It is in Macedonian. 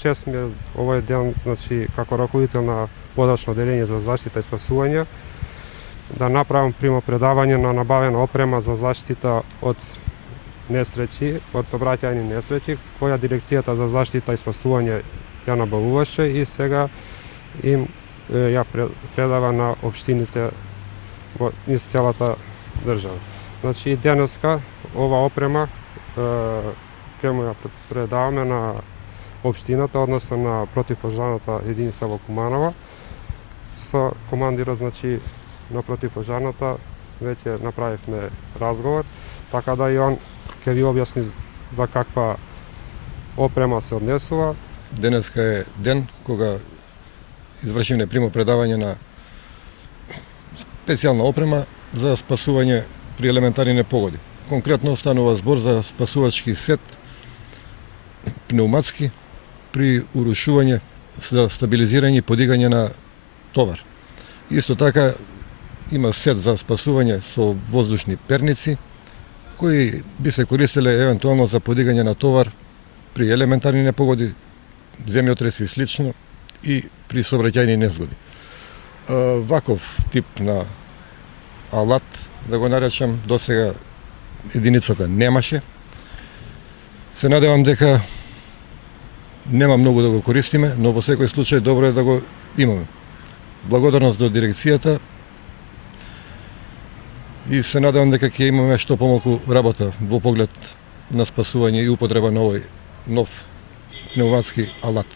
Чест ми е овој ден, значи, како раководител на подрачно оделение за заштита и спасување, да направам примопредавање на набавена опрема за заштита од несреќи, од сообраќајни несреќи, која Дирекцијата за заштита и спасување ја набавуваше и сега им ја предава на општините низ целата држава. Значи, денеска ова опрема ќе му ја предаваме на општината, односно на противпожарната единица во Куманово. Со командирот, значи, на противпожарната веќе направивме разговор, така да и он ќе ви објасни за каква опрема се однесува. Денеска е ден кога извршивме примопредавање на специјална опрема за спасување при елементарни непогоди. Конкретно станува збор за спасувачки сет пнеуматски при урушување за стабилизирање и подигање на товар. Исто така има сет за спасување со воздушни перници, кои би се користеле евентуално за подигање на товар при елементарни непогоди, земјотреси и слично, и при сообраќајни незгоди. Ваков тип на алат, да го наречам, досега единицата немаше. Се надевам дека нема многу да го користиме, но во секој случај добро е да го имаме. Благодарност до дирекцијата и се надевам дека ќе имаме што помалку работа во поглед на спасување и употреба на овој нов пнеуматски алат.